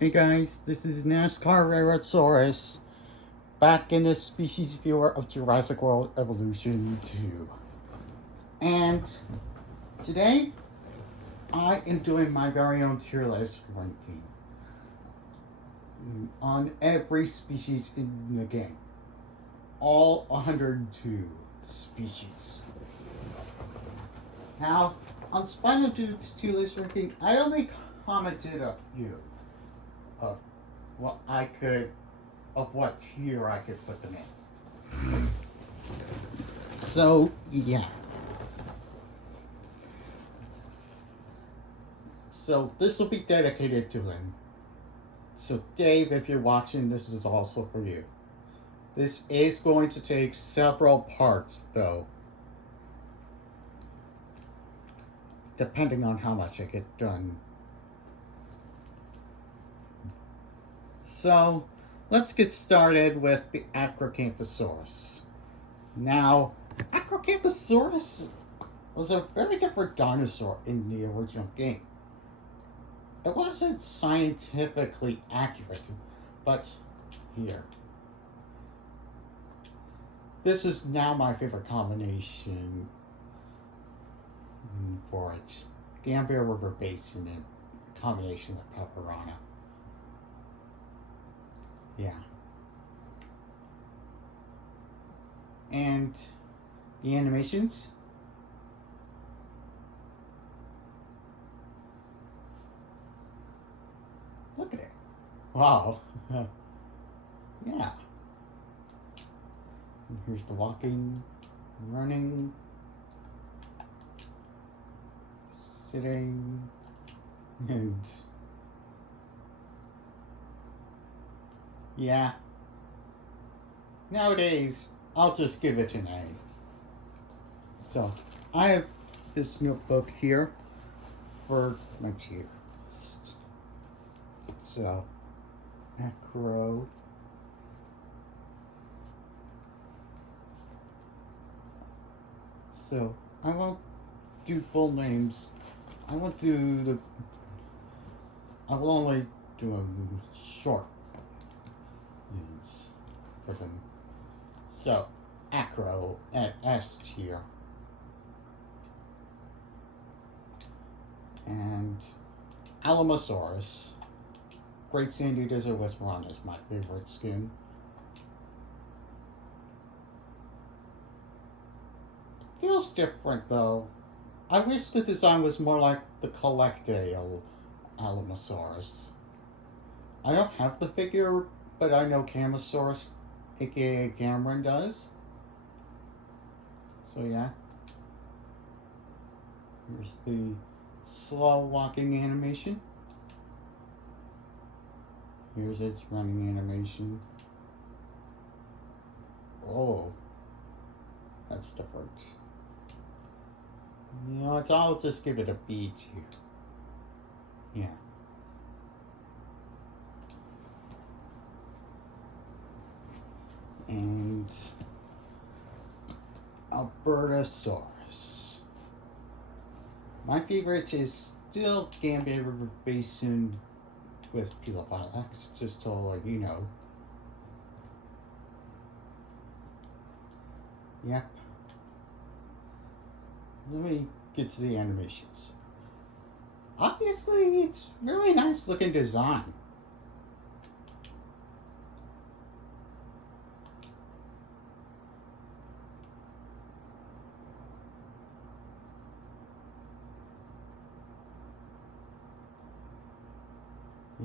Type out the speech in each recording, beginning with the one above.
Hey guys, this is NASCAR Rarosaurus, back in the species viewer of Jurassic World Evolution 2. And today, I am doing my very own tier list ranking on every species in the game. All 102 species. Now, on Spinal Dude's tier list ranking, I only commented a few of what I could of what tier I could put them in. So yeah. So this will be dedicated to him. So Dave, if you're watching, this is also for you. This is going to take several parts though. Depending on how much I get done. So let's get started with the Acrocanthosaurus. Now, Acrocanthosaurus was a very different dinosaur in the original game. It wasn't scientifically accurate, but here. This is now my favorite combination for it. Gambia River Basin in combination with Pepperana. Yeah. And the animations. Look at it. Wow. Yeah. And here's the walking, running, sitting, and yeah. Nowadays, I'll just give it an A. So, I have this notebook here for my tier list. So, Acro. So, I won't do full names. I won't do the. I will only do a short names for them. So, Acro at S tier. And Alamosaurus. Great Sandy Desert Western is my favorite skin. It feels different though. I wish the design was more like the Collectale Alamosaurus. I don't have the figure, but I know Camosaurus, aka Cameron, does. So yeah. Here's the slow walking animation. Here's its running animation. Oh, that's different. You know what? I'll just give it a B tier. Yeah. And Albertosaurus. My favorite is still Gambia River Basin with Pelophylax, just to let you know. Yep. Let me get to the animations. Obviously, it's really nice looking design.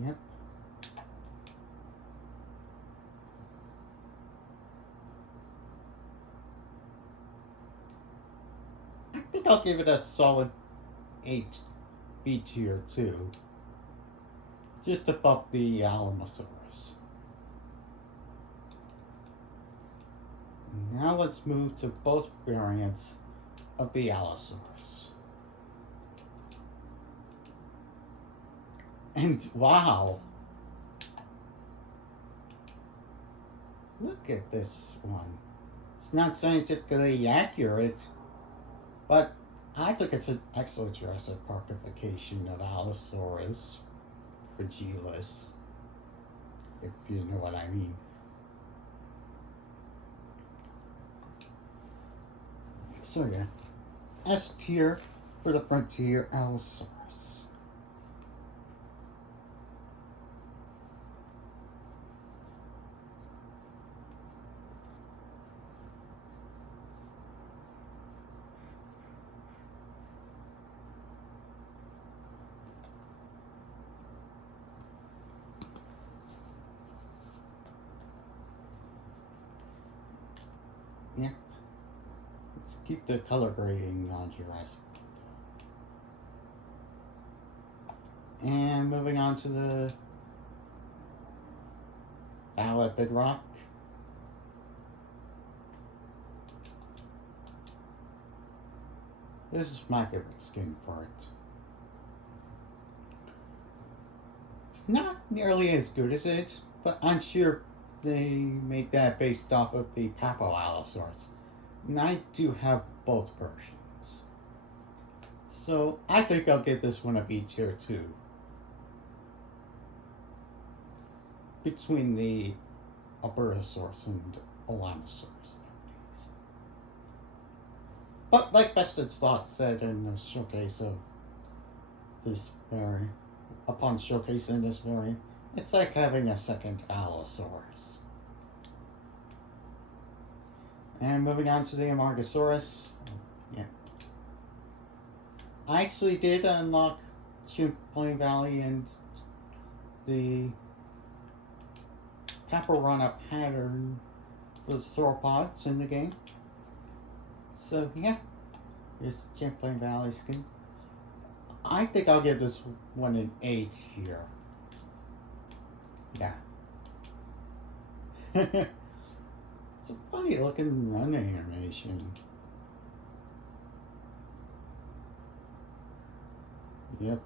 Yep. I think I'll give it a solid 8 B tier too. Just above the Alamosaurus. Now let's move to both variants of the Allosaurus. And wow! Look at this one. It's not scientifically accurate, but I think it's an excellent Jurassic Parkification of Allosaurus fragilis. if you know what I mean. So yeah, S tier for the Frontier Allosaurus. Yeah, let's keep the color grading on Jurassic. And moving on to the Ballad Bedrock. This is my favorite skin for it. It's not nearly as good as it, but I'm sure they made that based off of the Papo Allosaurus. And I do have both versions. So I think I'll give this one a B tier too. Between the Albertosaurus and Olamosaurus. But like Bested Slot said in the showcase of this variant, upon showcasing this variant, it's like having a second Allosaurus. And moving on to the Amargasaurus. Yeah. I actually did unlock Champlain Valley and the Paparana pattern for the sauropods in the game. So yeah, here's Champlain Valley skin. I think I'll give this one an 8 here. Yeah. It's a funny looking run animation. Yep.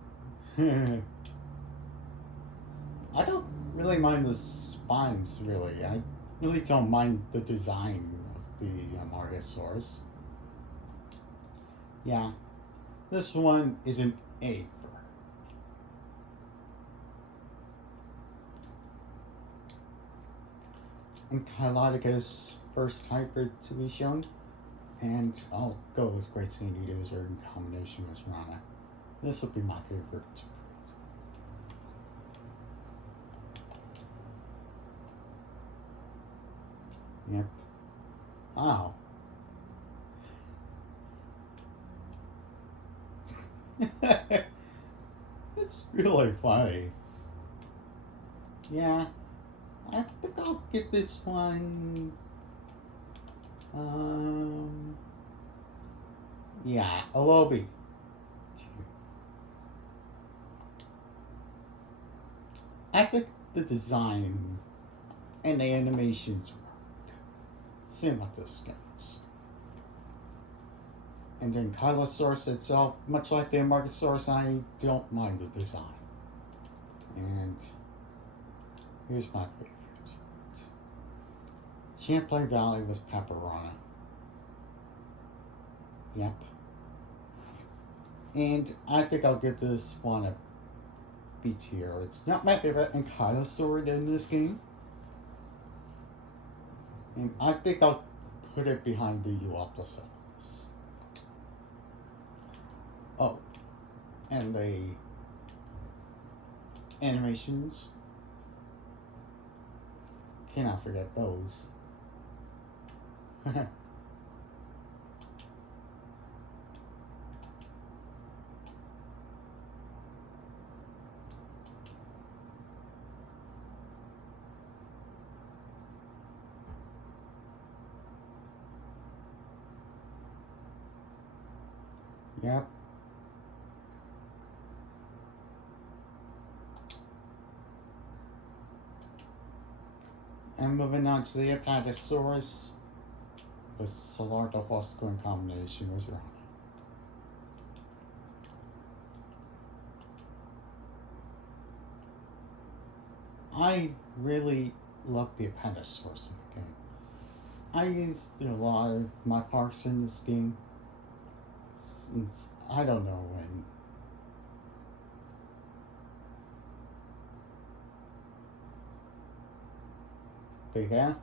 I don't really mind the spines, really. I really don't mind the design of the Amargasaurus. Yeah, this one is an A for her. And Kylodica's first hybrid to be shown. And I'll go with Great Sandy Dozer in combination with Rana. This will be my favorite. Yep. Wow. It's really funny. Yeah, I think I'll get this one. Yeah, a little bit. I think the design and the animations work. Same with the skins. And then Kylosaurus itself, much like the Amargasaurus, I don't mind the design. And here's my favorite. Champlain Valley with Paparana. Yep. And I think I'll give this one a B tier. It's not my favorite Ankylosaur in this game. And I think I'll put it behind the Euoplosaurus. Oh, and the animations. Cannot forget those. Yep. And moving on to the Apatosaurus with Salartophosko in combination with Rana. I really love the Apatosaurus in the game. I used a lot of my parts in this game since I don't know when. bigger.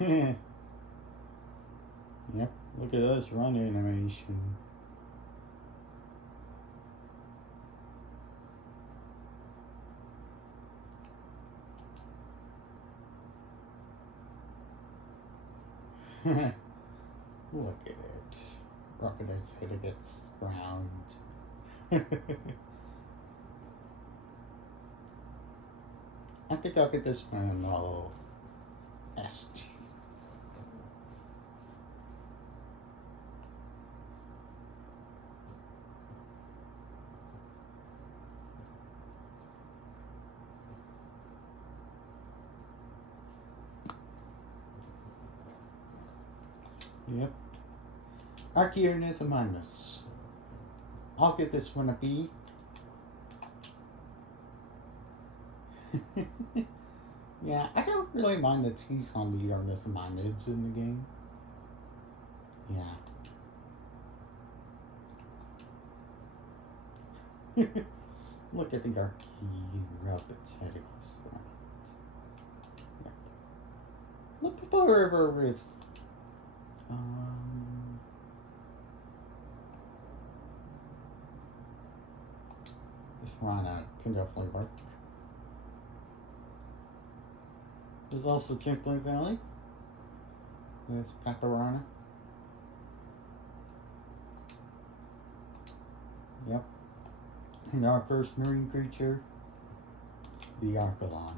Yep, look at this run animation. Look at it. Rocking its head against the ground. I think I'll get this one in the S2. Yep. Archaeornithomimus. I'll give this one a B. Yeah, I don't really mind the teeth on the ornithomimids in the game. Yeah. Look at the Archaeopteryx. Look over with this Rana can definitely work. There's also Simply Valley with Paparana. Yep. And our first marine creature, the Archelon.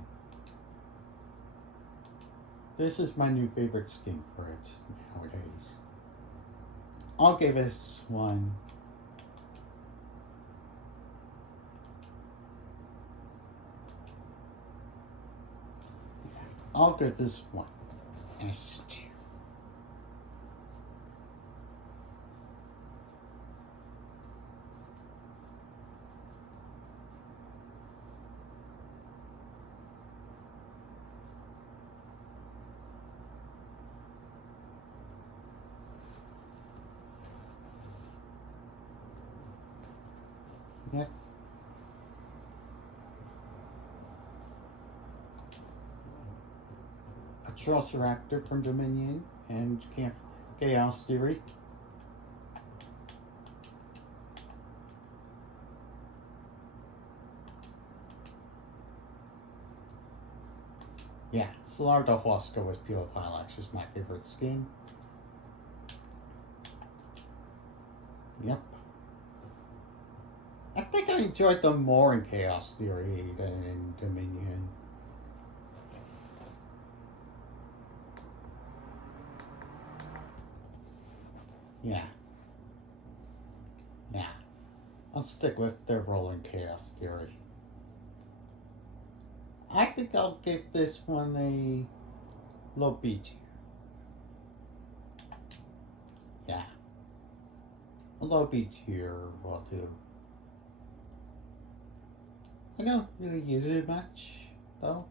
This is my new favorite skin for it nowadays. I'll give this one S2. Yep. A Velociraptor from Dominion and Chaos Theory. Yeah, Solardo Huasca with Pulophylax is my favorite skin. Yep. I think I enjoyed them more in Chaos Theory than in Dominion. Yeah. I'll stick with their role in Chaos Theory. I think I'll give this one a low B tier. Yeah. A low B tier will do. I don't really use it much, though.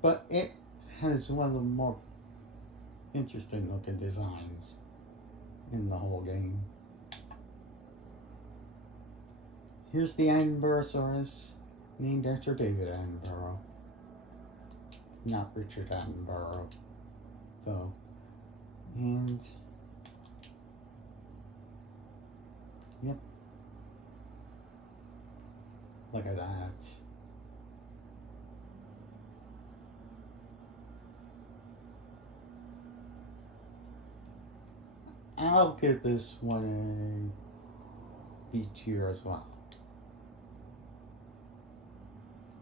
But it has one of the more interesting looking designs in the whole game. Here's the Attenborough, named after David Attenborough, not Richard Attenborough. So, and yep, look at that. I'll give this one a B tier as well.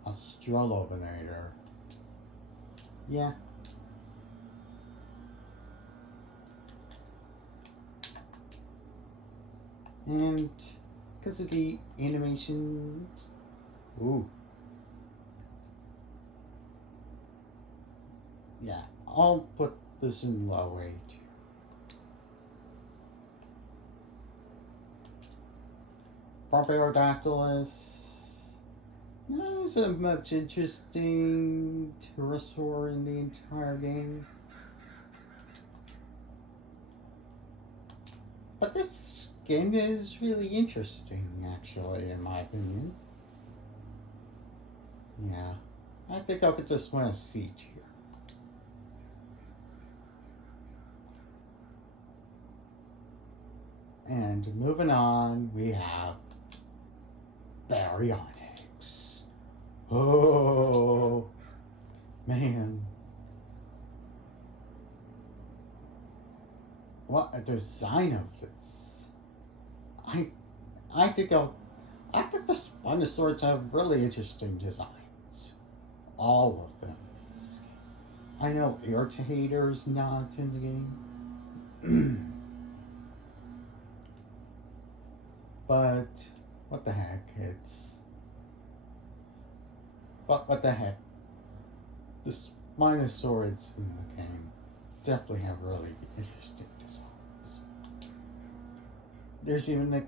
A Strolobinator. Yeah. And because of the animations, ooh. Yeah, I'll put this in low A tier. Barbarodactylus. Not so much interesting pterosaur in the entire game. But this skin is really interesting, actually, in my opinion. Yeah. I think I could just want a seat here. And moving on, we have baryonyx. Oh, man. What a design of this. I I think I'll I think the Spinosaurs have really interesting designs. All of them. I know Irritator's not in the game. But what the heck? What the heck? The Spinosaurs in the game definitely have really interesting designs. There's even the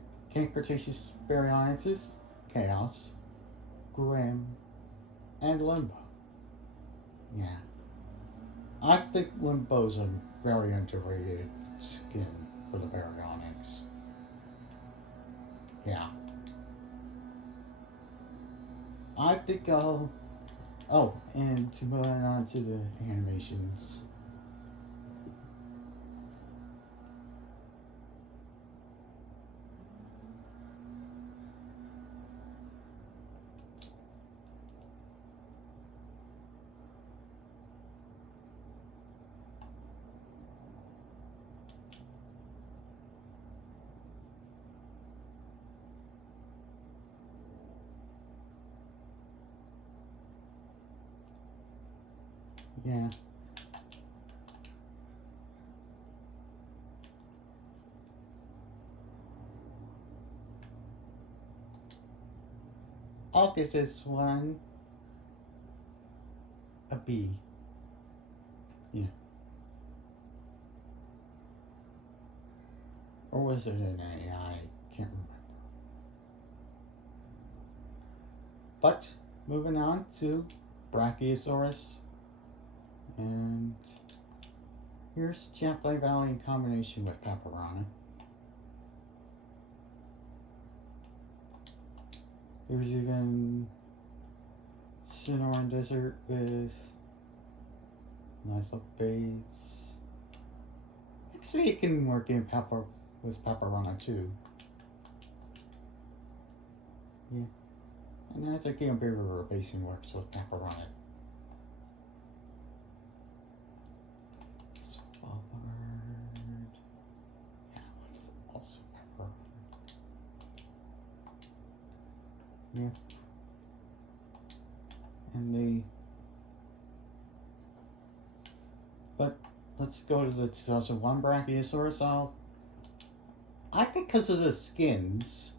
Cretaceous Baryonyxes, Chaos, Grim, and Limbo. Yeah. I think Limbo's a very underrated skin for the Baryonyx. Yeah. I think I'll. Oh, and to move on to the animations. Yeah. I'll give this one a B. Yeah. Or was it an A? I can't remember. But moving on to Brachiosaurus. And here's Champlain Valley in combination with Paparana. There's even Sonoran Desert with nice up baits. Actually, it can work in with Paparana too. Yeah. And I think Gambit River Basin works with Paparana. Svalbard. Yeah, it's also Paparana. Yeah. And but let's go to the 2001 Brachiosaurus. I think because of the skins,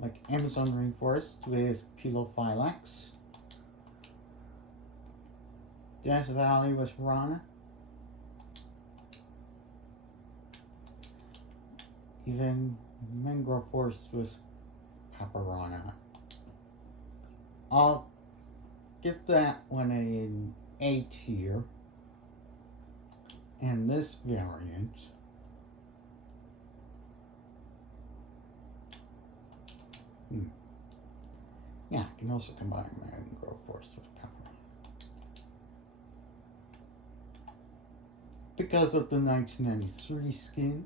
like Amazon rainforest with Pelophylax, Death Valley with Rana, even mangrove forest with Paparana. I'll give that one an A tier. And this variant yeah, I can also combine mangrove forest with Paparana. Because of the 1993 skin.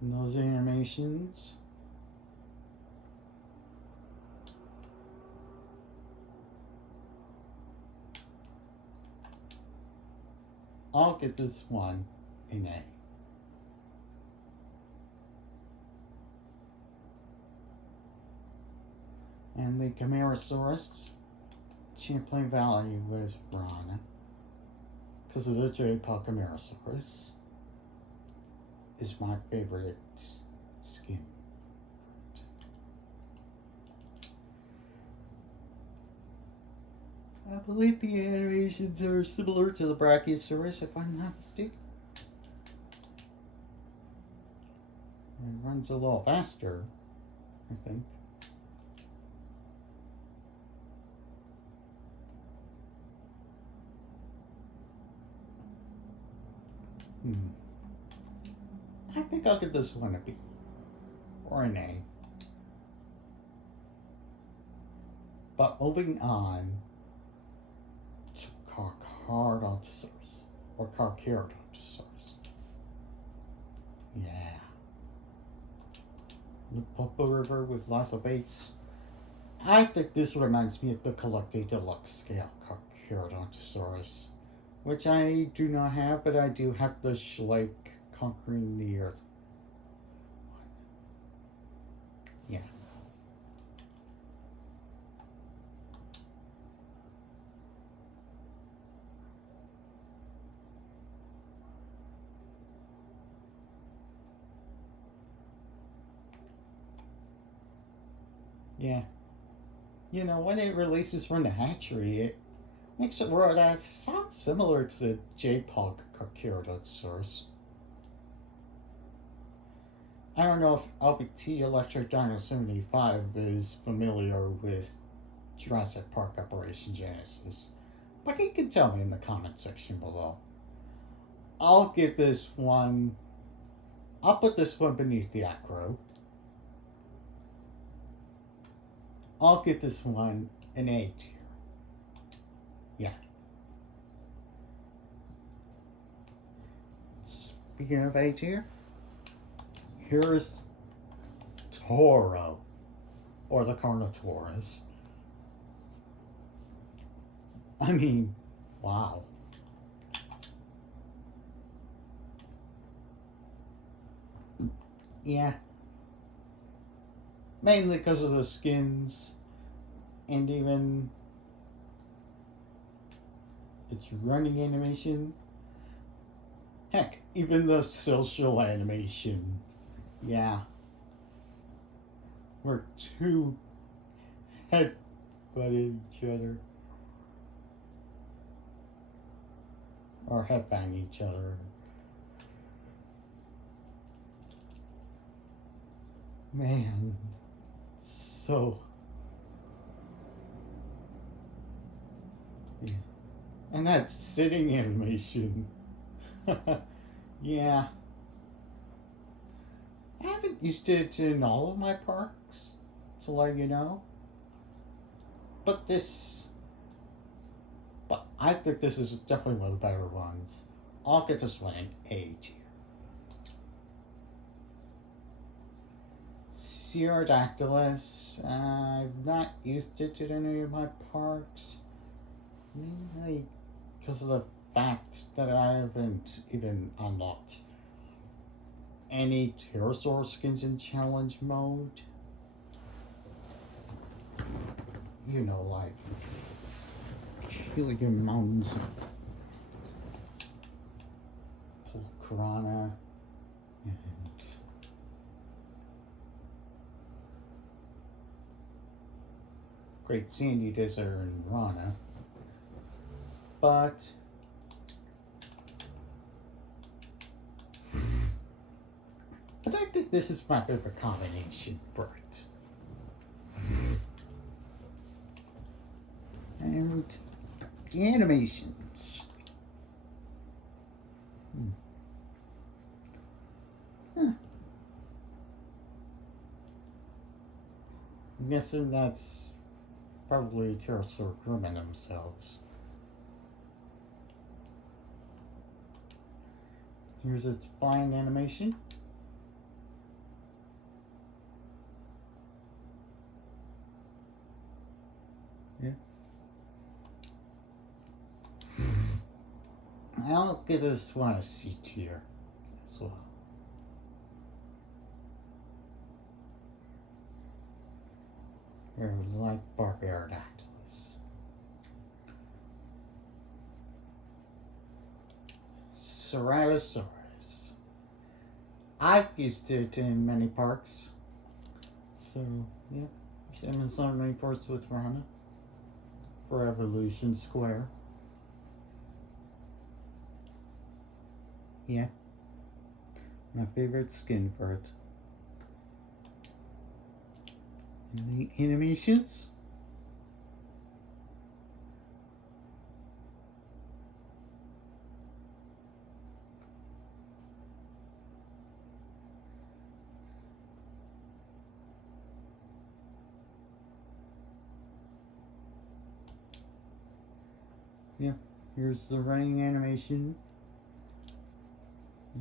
And those animations. I'll get this one an A. And the Camarasaurus, Champlain Valley with Rana, because of the J-Paw Camarasaurus, is my favorite skin. I believe the animations are similar to the Brachiosaurus, if I'm not mistaken. It runs a little faster, I think. I think I'll give this one a B or an A. But moving on to Carcharodontosaurus or Carcharodontosaurus. Yeah. Limpopo River with lots of baits. I think this reminds me of the Collected Deluxe Scale Carcharodontosaurus, which I do not have, but I do have the Schleich Conquering the Earth. Yeah. Yeah. You know, when it releases from the hatchery, it makes it word that sounds similar to the J-Pug Carcharodontosaurus. I don't know if LBT Electric Dino 75 is familiar with Jurassic Park Operation Genesis, but you can tell me in the comment section below. I'll put this one beneath the Acro. I'll get this one an A tier. Yeah. Speaking of A tier, here's Toro, or the Carnotaurus. I mean, wow. Yeah. Mainly because of the skins and even its running animation. Heck, even the social animation. Yeah. Where two head-butted each other. Or headbang each other. Man, so... Yeah. And that sitting animation. Yeah. I haven't used it in all of my parks, to let you know. But I think this is definitely one of the better ones. I'll get this one an A tier. Pterodactylus. I've not used it in any of my parks. Mainly because of the fact that I haven't even unlocked any pterosaur skins in challenge mode. You know, like Helium Mountains, Pulcrana, and Great Sandy Desert and Rana. But I think this is my favorite combination for it. And the animations. Huh. I'm guessing that's probably pterosaur grooming themselves. Here's its flying animation. Yeah. I'll give this one a C tier as well. Here's like Barbarodactylus. Ceratosaurus. I've used it in many parks. So, yeah. Amazon Rainforest with Rana for Evolution Square. Yeah. My favorite skin for it. the animations. Yeah, here's the running animation. Yeah.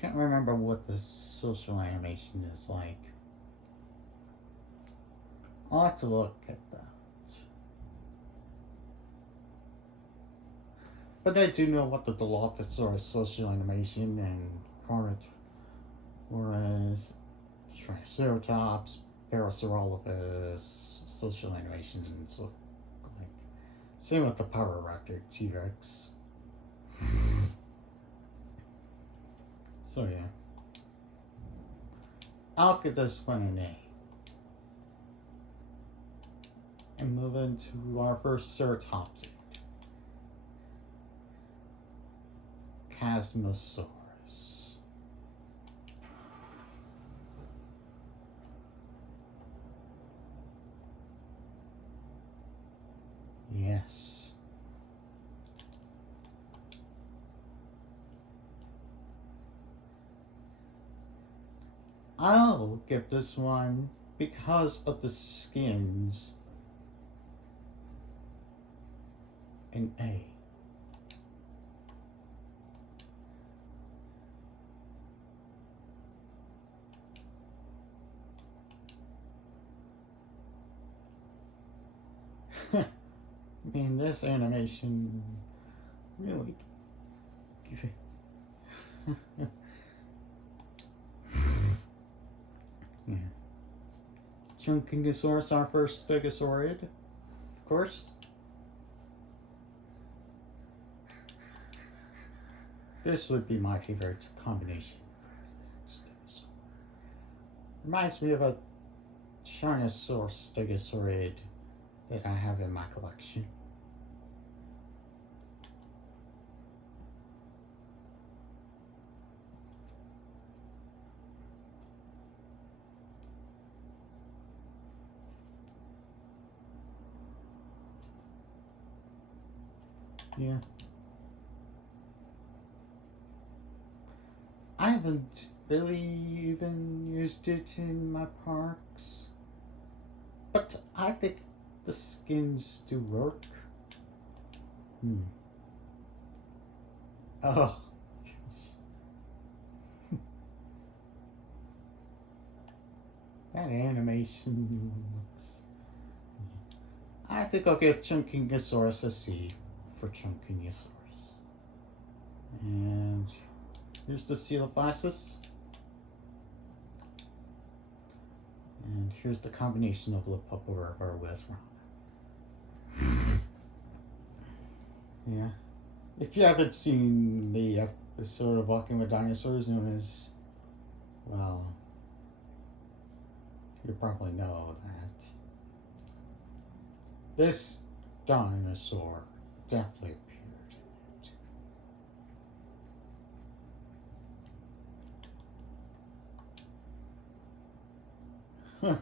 Can't remember what the social animation is like. I'll have to look at that. But I do know what the Dilophosaurus social animation and Carnot was Triceratops, Parasaurolophus social animations, and so like same with the Power Raptor T Rex. So yeah, I'll give this one an A. And move into our first ceratopsid, Chasmosaurus. Yes. I'll give this one, because of the skins, an A. I mean, this animation really. Yeah. Chunkingosaurus, our first stegosaurid, of course. This would be my favorite combination. Reminds me of a Chinosaurus stegosaurid that I have in my collection. Yeah. I haven't really even used it in my parks, but I think the skins do work. Oh. That animation looks. I think I'll give Chunkingosaurus a C for Chunkingosaurus. And here's the Coelophysis. And here's the combination of Lepoporifer with Rana. Yeah. If you haven't seen the episode of Walking with Dinosaurs known as, well, you probably know that this dinosaur definitely appeared in it. Huh.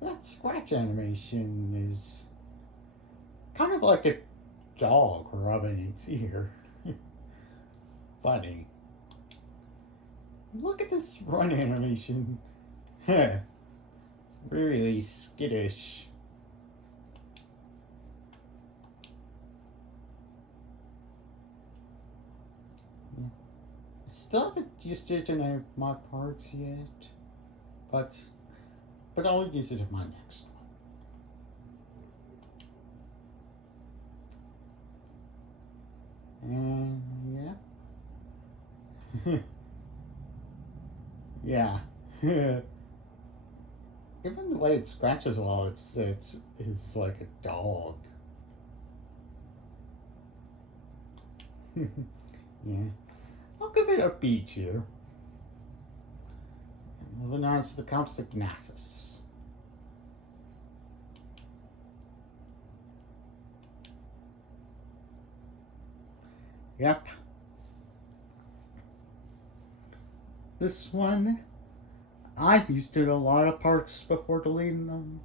That scratch animation is kind of like a dog rubbing its ear. Funny. Look at this run animation. Really skittish. Yeah. I still haven't used it in my parts yet, but I'll use it in my next one. And yeah. Yeah. Even the way it scratches while it's like a dog. Yeah. I'll give it a B tier. Moving on to the Compsognathus. Yep. This one, I've used it in a lot of parks before deleting them,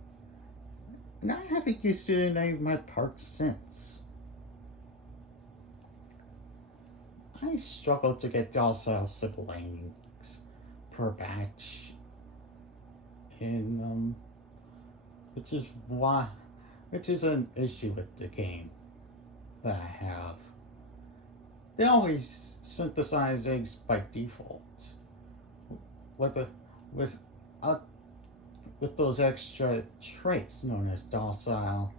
and I haven't used it in any of my parks since. I struggled to get docile siblings per batch, in which is why, which is an issue with the game that I have. They always synthesize eggs by default, with the with uh, with those extra traits known as docile,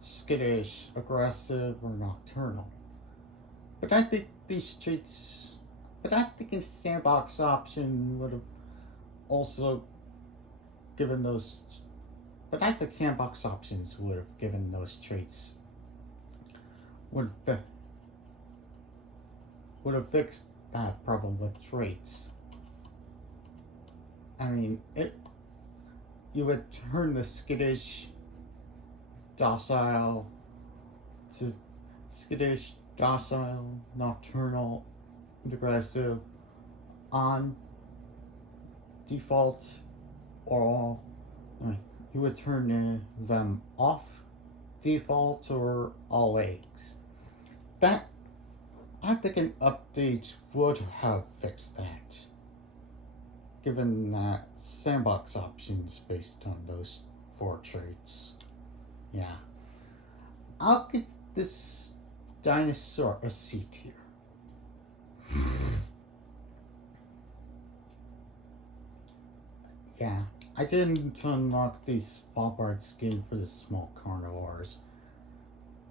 skittish, aggressive, or nocturnal. But I think these traits, but I think a sandbox option would have also given those. But I think sandbox options would have given those traits would have would have fixed that problem with traits. I mean, you would turn the skittish, docile to skittish, docile, nocturnal, and aggressive on default, or you would turn them off default or all eggs. That, I think an update would have fixed that, given that sandbox options based on those 4 traits. Yeah. I'll give this dinosaur a C tier. Yeah, I didn't unlock these Fallbard skin for the small carnivores.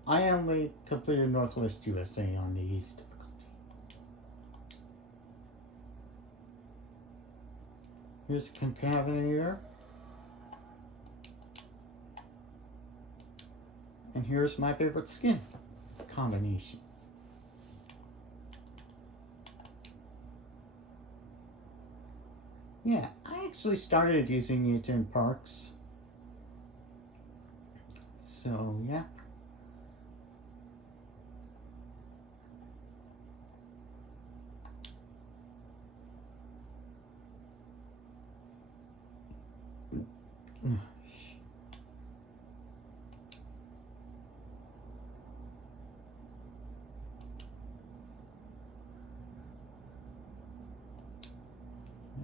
I only completed Northwest USA on the easy difficulty. Here's Concavenator. And here's my favorite skin combination. Yeah, I actually started using it in parks. So, yeah.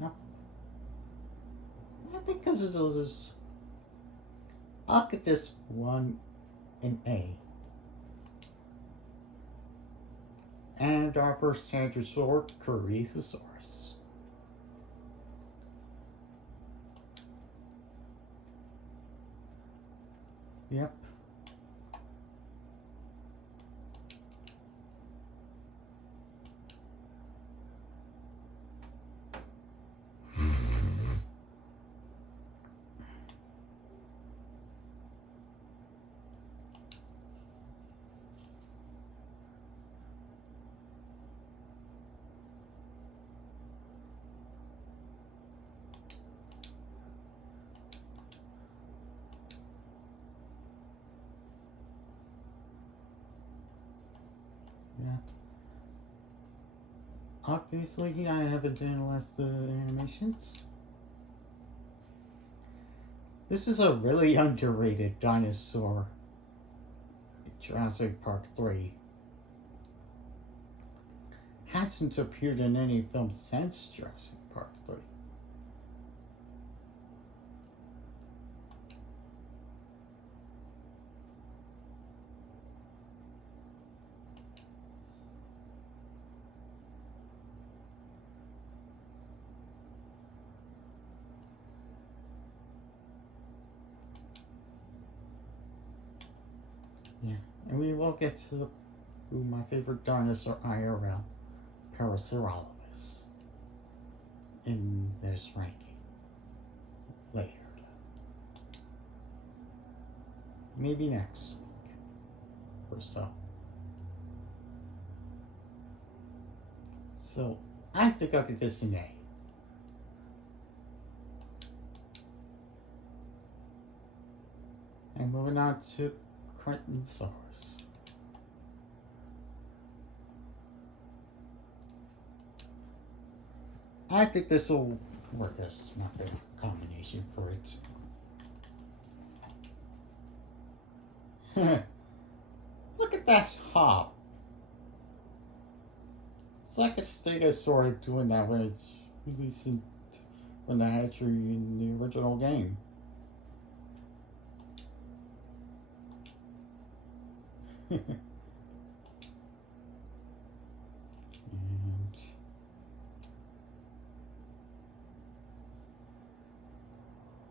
Yep. I think because of those, I'll get this one an A. And our first Hadrosaur, Corythosaurus. Yep. Yeah. Obviously, I haven't analyzed the animations. This is a really underrated dinosaur. Jurassic Park 3. Hasn't appeared in any film since Jurassic Park 3. Yeah, and we will get to my favorite dinosaur IRL, Parasaurolophus, in this ranking later. Maybe next week or so. So, I think I'll get this an A. And moving on to Crichtonsaurus. I think this will work as my favorite combination for it. Look at that hop. It's like a stegosaur doing that when it's releasing from the hatchery in the original game. And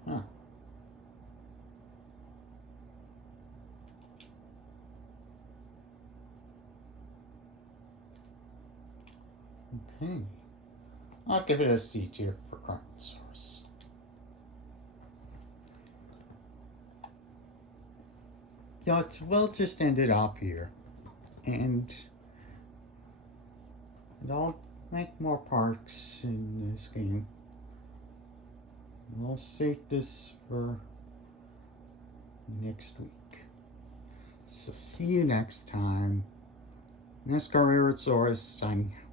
huh. Okay. I'll give it a C tier for Carnosaurus. Yeah, we'll just end it off here. And I'll make more parks in this game. We'll save this for next week. So see you next time. NASCAR Aerosaurus signing out.